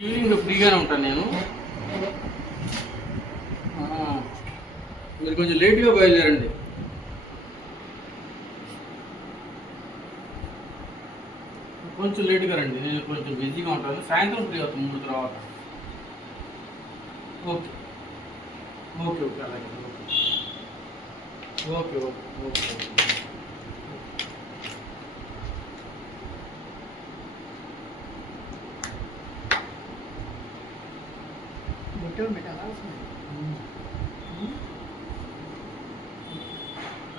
Evening ఫ్రీగానే ఉంటాను నేను. మీరు కొంచెం లేట్గా బయలుదేరండి. కొంచెం లేట్గా రండి నేను కొంచెం బిజీగా ఉంటాను. సాయంత్రం ఫ్రీ అవుతాను మూడు తర్వాత. ఓకే. ఓకే ఓకే అలాగే. Okay okay okay okay. బొట్టలు పెట్టాలా?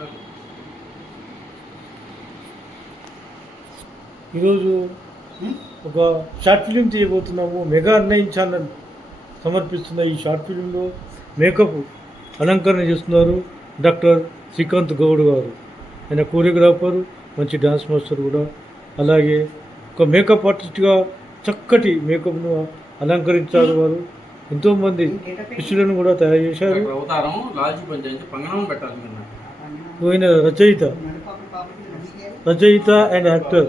ఓకే. ఈరోజు ఒక షార్ట్ ఫిలిం తీయబోతున్నాము. మెగా అన్నయ్య ఛానల్ సమర్పిస్తున్న ఈ షార్ట్ ఫిలింలో మేకప్ అలంకరణ చేస్తున్నారు డాక్టర్ శ్రీకాంత్ గౌడ్ గారు. ఆయన కోరియోగ్రాఫర్ మంచి డాన్స్ మాస్టర్ కూడా. అలాగే ఒక మేకప్ ఆర్టిస్ట్గా చక్కటి మేకప్ను అలంకరించారు వారు. ఎంతోమంది శిష్యులను కూడా తయారు చేశారు. డాక్టర్ అవతారం లాల్జీ పంచాయతీ పంగనం పెట్టాలి మీరు నాకు. ఆయన రచయిత రచయిత అండ్ యాక్టర్.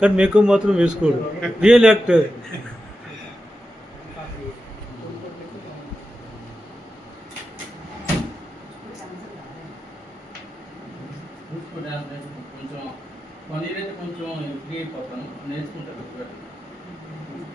కానీ మేకప్ మాత్రం వేసుకోడు. Real actor.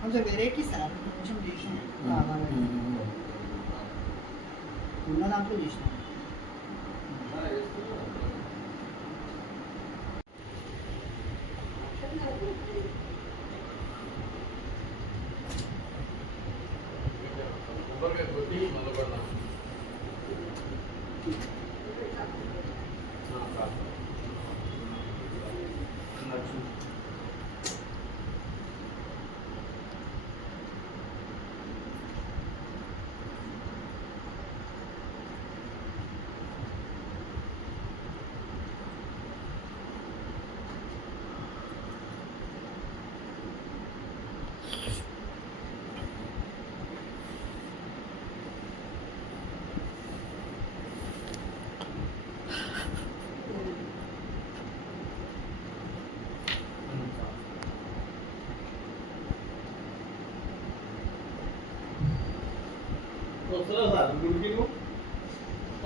కొంచెం వెరైటీ సార్ కొంచెం చేసిన కావాలి ఉన్న దాంట్లో చేసిన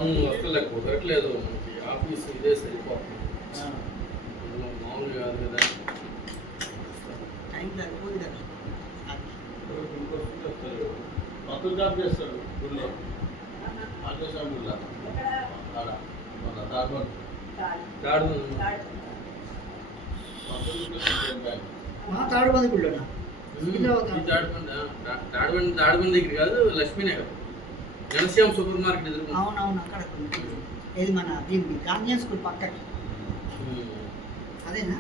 ఉమ్, వస్తలే కుదరట్లేదు. మనకి ఆఫీస్ ఇదే సరిపోతుంది. మామూలు కాదు కదా. టైం సరిపోదు కదా మొత్తం జాబ్ చేస్తాడు గుళ్ళో ఆదేశం గుళ్ళ మన దార్మన్ గాడు మొత్తం స్టేట్ బ్యాంక్ మా తాడు మంది గుళ్ళోనా తాడిపండి తాడిపండి దగ్గర కాదు లక్ష్మీనే కదా జనశ్యామ్ సూపర్ మార్కెట్ ఎదుర్కొంటాం అవునవును అక్కడ ఏది మన దీనికి గాంధీ స్కూల్ పక్కకి అదేనా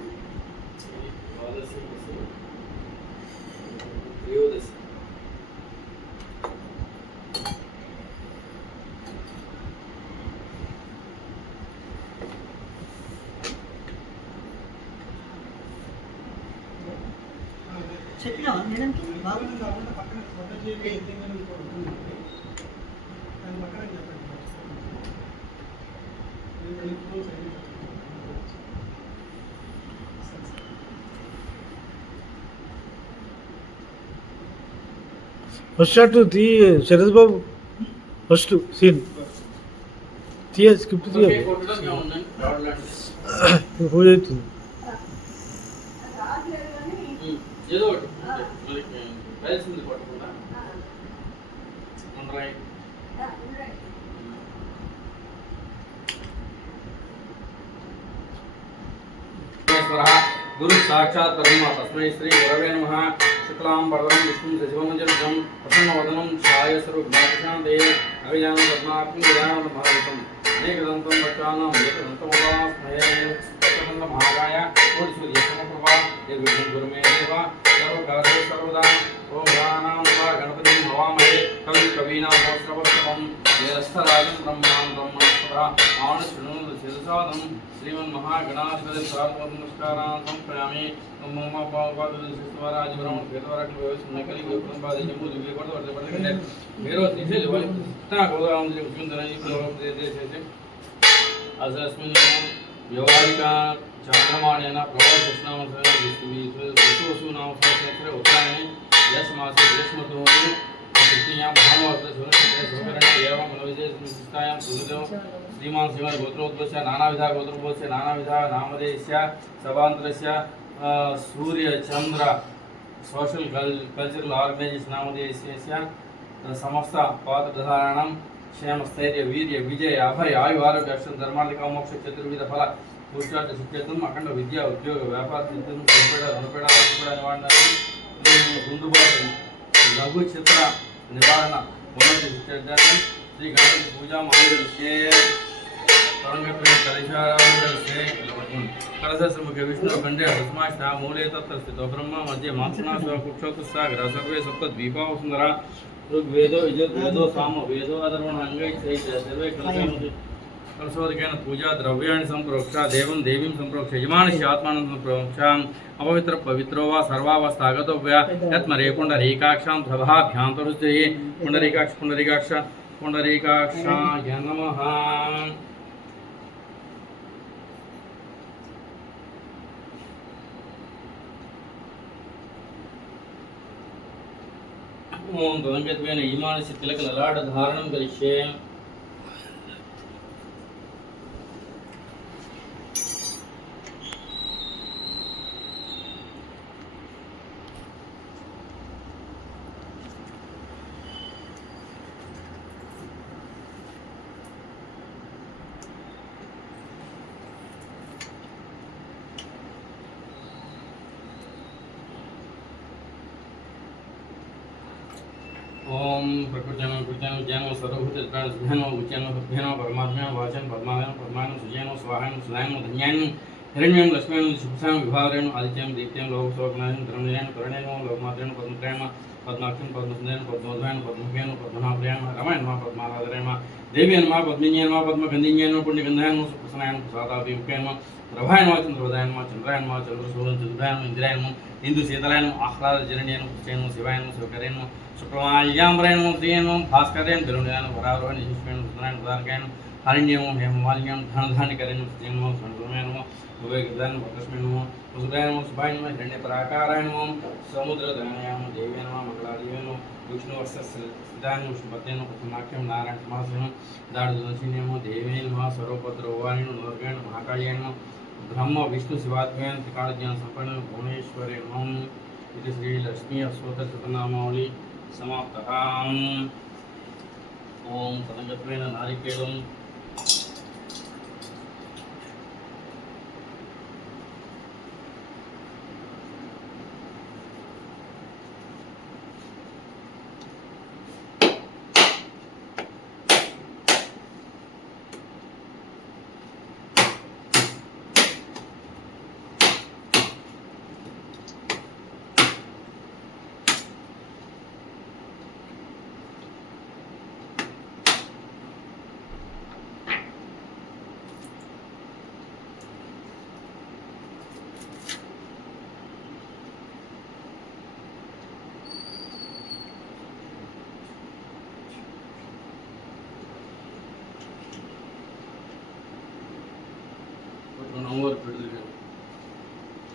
త్రయోదశి చెప్పినావా మేడంకి బాబు ఫస్ట్ షాట్ తీ శరత్ బాబు ఫస్ట్ సీన్ తీయ స్క్రిప్ట్ తీయ పూజ అవుతుంది ఉమ్, గురు సాక్షాత్ పరమ తస్మై శ్రీ గురవే నమ. శుక్లాం వరదం విష్ణుం శశివమంజరం ప్రసన్నవదనం ఛాయస్వరూప జ్ఞాపశాంతే అభిజానం పద్మాత్మం విధానం భారతం ఏకదంతం వచానం ఏకదంతముపాస్మహే వచనంద మహాకాయ కోటి సూర్య సమప్రభా నిర్విఘ్నం గురు మే దేవ. సర్వకార్య సర్వదా. ఓం గణానాం వా భవామహే కవి కవీనాం వస్త్రవస్తవం బ్రహ్మాం బ్రహ్మణస్పద ఆనుశృణు శిరసాదం శ్రీమన్ మహాగణాధిపతి సార్వత్మ నమస్కారాన్ సంప్రయామి మమ పాపాదు శిశువరాజ బ్రహ్మ వేదవరక వ్యవస్థ నకలి కుటుంబాది వర్త పడకండి మీరు వ్యవహారిక చాంద్రమాణేన ప్రభావ నామ ఉత్తరాయణి యస్ మాసే శక్తియాం తృతీయాం భానువాసర సురక్షితే సుకరణే ఏవం మనోవిజయ సుహృదం శ్రీమాన్ శ్రీమద్ గోత్రోద్భవస్య నానావిధ గోత్రోద్భవస్య నానావిధ నామధేయస్య సభాంతరస్య సూర్య చంద్ర సోషల్ కల్ కల్చరల్ ఆర్గనైజేషన్ నామధేయస్య సమస్త పాత్రధారణం క్షేమ స్థైర్య వీర్య విజయ అభయ ఆయు ఆరోగ్య అక్షరం ధర్మార్థిక మోక్ష చతుర్విధ ఫల పురుషార్థ సుఖ్యత్వం అఖండ విద్య ఉద్యోగ వ్యాపార సిద్ధం రుణపేడ రుణపేడ రుణపేడ నివారణ గుండుబాటు లఘు చిత్ర నివారణ ఉన్నత శిక్షార్థం శ్రీ గణపతి పూజా మహావిషే కలశముఖ విష్ణు ఖండే హస్మాష్ట మూలే తత్ర స్థితో బ్రహ్మ మధ్య మాత్నా కుక్షోత్సాగర సర్వే సప్త ద్వీపా సుందర ఋగ్వేదో యజుర్వేదో సామ వేదో అధర్వణ అంగై చైత్య సర్వే కలశముఖి కలశోదకేన పూజా ద్రవ్యాన్ని సంప్రోక్ష దేవం దేవీం సంప్రోక్ష యజమానస్య ఆత్మానం సంప్రోక్ష అపవిత్ర పవిత్రో వా సర్వావస్థాగతో యత్మరే పుండరీకాక్షాం సభాభ్యాంతరుస్తే పుండరీకాక్ష పుండరీకాక్ష పుండరీకాక్షాయ నమః ఓం గంగత్వేన ఈమానసి తిలక లలాట ధారణం కరిష్యే ఓం ప్రకృత్యాన కృత్యాన జ్ఞానం సర్వభూత సుభ్యానం ఉచ్యానం సభ్యానం పరమాత్మ్యాం వాచన పద్మానం పద్మానం సుజానం స్వాహానం సుధానం ధన్యానం హిరణ్యం లక్ష్మీం శుభసాం విభాగరేణ ఆదిత్యం దీప్త్యం లోకశోకనాయం ధర్మజయాన కరుణేన లోకమాత్రేణ పద్మప్రేమ పద్మాక్షం పద్మసుందరేణ పద్మోద్భాయన పద్మభ్యాన పద్మనాభ్రేమ రమాయణ మా పద్మారాధరేమ దేవి అన్మా పద్మిన్యాన్మా పద్మగంధిన్యాన్మ పుణ్యగంధాయన్మ సుప్రసనాయన ప్రసాదాభి ప్రసాదాభిముఖ్యాన్మ ప్రభాయన్మా చంద్రవదాయన్మ చంద్రాయన్మ చంద్రసూర్యం చంద్రాయనం ఇంద్రాయనం ఇందు శీతలాయనం ఆహ్లాద జరణీయనం కృష్ణయనం శివాయనం శివకరేణం శుక్రమాల్యాంబరేణం శ్రీయనం భాస్కరేణ గరుణ్యానం వరారోహణ శిష్మేణ సునాయన ప్రధానకాయనం హరిణ్యమం హేమమాల్యం ధనధానికరేణం శ్రీయనం స్వర్ణమేనమో వివేకదానం వకస్మేనమో వసుదాయనమో శుభాయనమో హిరణ్య పరాకారాయనమో సముద్రదానయామ దేవేనమ మంగళాదేవేనో విష్ణు వర్ష సిద్ధాన్యం శుభతేన ప్రథమాఖ్యం నారాయణ సమాసనం దాడుదశిన్యమో దేవేనమ సర్వపత్రవాణిను నోర్గేణ మహాకాళ్యాన బ్రహ్మ విష్ణు శివాత్మేన త్రికాళజ్ఞాన సంపన్న భువనేశ్వరి నమం ఇది శ్రీ లక్ష్మీ అశ్వత శతనామావళి సమాప్త ఓం తదంగత్వేన నారికేళం.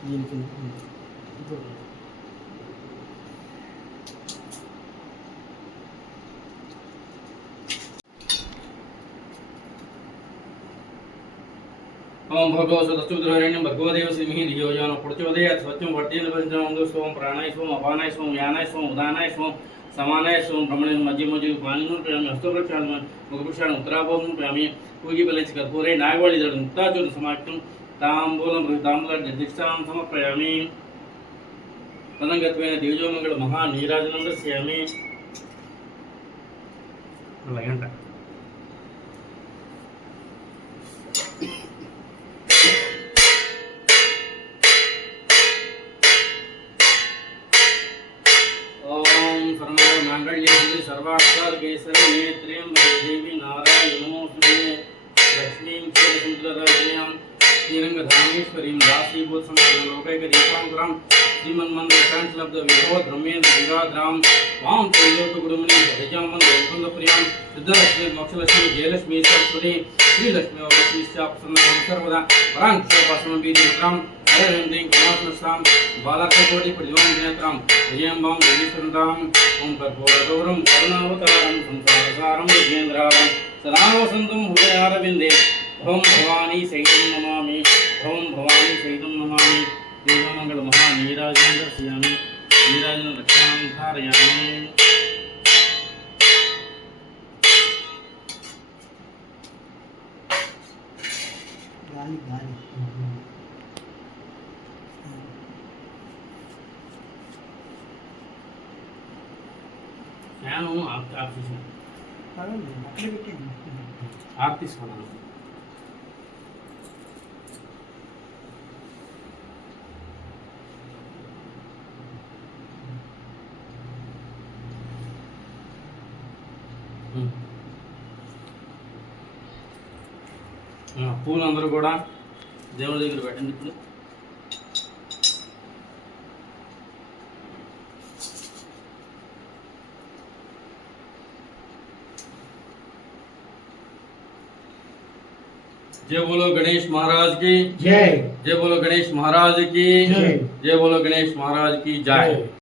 ఓం భగవ సదస్తుద్రహరణ్యం భగవదేవ శ్రీమిహి నియోజన పుడచోదయాత్ సత్యం వర్తీన పంచమందు సోం ప్రాణాయ సోం అపానాయ సోం యానాయ సోం ఉదానాయ సోం సమానాయ సోం భ్రమణ మధ్య మధ్య పాలను ప్రేమి హస్తవృక్షాలను ముఖపురుషాలను ఉత్తరాభోగం ప్రేమి పూగి బలించి కర్పూరే నాగవాళి దడు ముక్తాచూరు సమాప్తం ताम्बूलमृताम्लदिक्षां समर्पयामि। तदङ्गत्वेन दिवजोमङ्गलमहानीराजनं दर्शयामि। घण्टा मंगल्ये सर्वाक्षागेश्वरी नेत्रीं देवी नारायण नमोस्तुते लक्ष्मीं श्रीरंग धर्मेश्वरी श्रीभूषण श्रीमन मंदिर धर्मेश्वरीं दासीभूतसंलोकैकदेशाङ्कुरां श्रीमन्मन्दलब्धविभो धर्मेन्द्र गङ्गाधरां वां त्रैलोकगुरुमणि भजजामन्दकुन्दप्रियाँ सिद्धलक्ष्मी मोक्षलक्ष्मी जयलक्ष्मी सरस्वती, श्रीलक्ष्मी लक्ष्मीश्चापसन्नं सर्वदा परां क्षेपासमबीजत्रां हरेन्द्रीं बालार्ककोटि प्रज्वाञ्जनेत्रां विजयम्बां देवीसन्तां ॐ कर्पूरगौरं, करुणावतारं, संसारसारं विजेन्द्रारं सदा वसन्तं हृदयारविन्दे। ఓం కర్పూరగౌరం కరుణావతారం సంసారసారం విజేంద్రారం సదా వసంతం హృదయారవిందే ఓం భవానీ సైతం నమామి ఓం భవానీ సైతం నమామి దేవమంగళ మహా నీరాజం దర్శయామి నీరాజన రక్షణం ధారయామి గాలి గాలి ఫ్యాను ఆఫ్ ఆఫ్ చేసిన పర్వాలేదు అట్లే పెట్టండి ఆఫ్ తీసుకున్నాను పూలు అందరూ కూడా దేవుడి దగ్గర పెట్టండి ఇప్పుడు जय बोलो गणेश महाराज की జై जय बोलो गणेश महाराज की जय। जय बोलो गणेश महाराज की जय